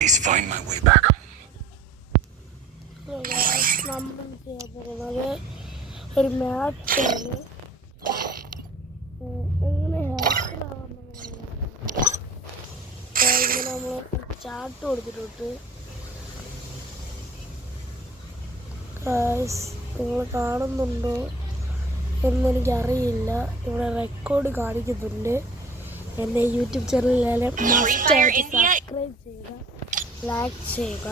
Please find my way back home. നമ്മൾ ചെയ്യാൻ പോകുന്നത് ഒരു മാച്ചാണ്. എങ്ങനെ ഇങ്ങനെ നമ്മൾ ചാർട്ട് കൊടുത്തിട്ടുണ്ട്. നിങ്ങൾ കാണുന്നുണ്ടോ എന്നെനിക്കറിയില്ല. ഇവിടെ റെക്കോർഡ് കാണിക്കുന്നുണ്ട്. എൻ്റെ യൂട്യൂബ് ചാനലിലെ മസ്റ്റായിട്ട് സബ്സ്ക്രൈബ് ചെയ്യുക, ലൈക്ക് ചെയ്യുക.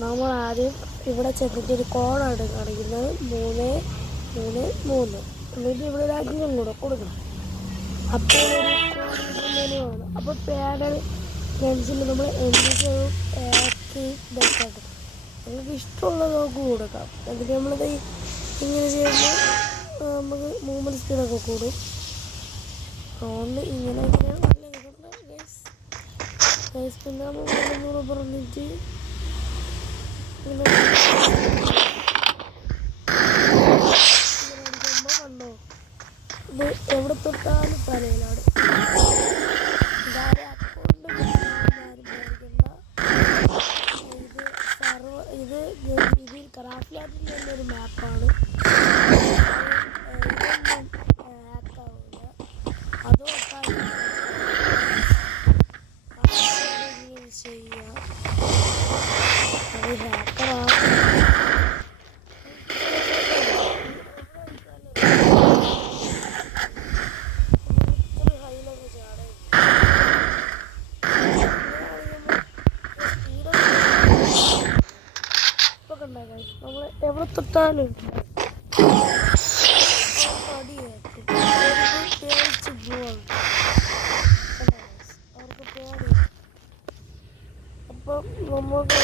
നമ്മൾ ആദ്യം ഇവിടെ ചെന്നിട്ട് ഒരു കോഡാണ് കാണിക്കുന്നത് 333. എന്നിട്ട് ഇവിടെ ഒരു 5 കൂടെ കൊടുക്കണം. അപ്പോൾ ഒരു മെനുവാണ്. അപ്പോൾ പാനൽ പെൻസിൽ നമ്മൾ ബെസ്റ്റായിട്ട് നമുക്ക് ഇഷ്ടമുള്ള നോക്ക് കൊടുക്കാം. എന്നിട്ട് നമ്മളിത് ഇങ്ങനെ ചെയ്യുമ്പോൾ നമുക്ക് മൂവ്മെൻറ്റ് സ്പീഡൊക്കെ കൂടും. അതുകൊണ്ട് ഇങ്ങനെ നല്ല ഇതുണ്ട് ഗൈസ്. പിന്നെ നമ്മൾ 300 പറഞ്ഞിട്ട് ഇങ്ങനെ അടിക്കുമ്പോൾ കണ്ടോ, ഇത് എവിടെ തൊട്ടാലും തലയിലാണ്. ഇതാരെ അക്കൗണ്ട് ഇത് ക്രാഫ്റ്റ് ലാൻഡിൻ്റെ തന്നെ ഒരു മാപ്പാണ്. ഇതൊന്നും ഹാക്കാവില്ല. അതുകൊണ്ടാണ് ചെയ്യുക. അത് ഹാക്കറാണ്. നമ്മൾ എവിടെ തൊട്ടാലും അടിയേക്കും. പേടിച്ച് പോവാണ് അവർക്ക് പേടി. അപ്പം നമുക്ക്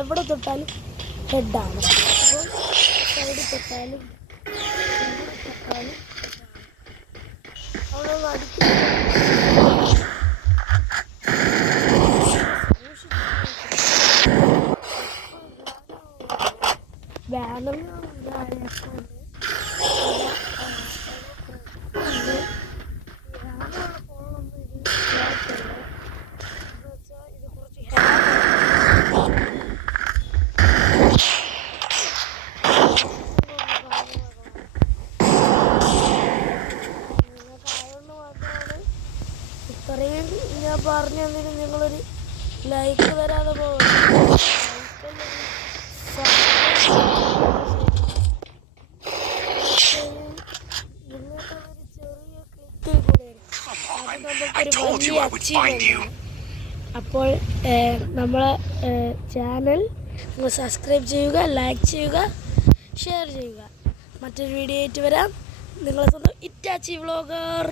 എവിടെ തൊട്ടാലും ഹെഡാണ്. അപ്പം സൈഡിൽ തൊട്ടാലും അവിടെ അടിക്കും. ഇത്രയും ഞാൻ പറഞ്ഞു തന്നിട്ട് നിങ്ങളൊരു ലൈക്ക് തരാതെ പോകും. അപ്പോൾ നമ്മളെ ചാനൽ നിങ്ങൾ സബ്സ്ക്രൈബ് ചെയ്യുക, ലൈക്ക് ചെയ്യുക, ഷെയർ ചെയ്യുക. മറ്റൊരു വീഡിയോ ആയിട്ട് വരാം. നിങ്ങളെ സ്വന്തം ഇറ്റാച്ചി വ്ളോഗർ.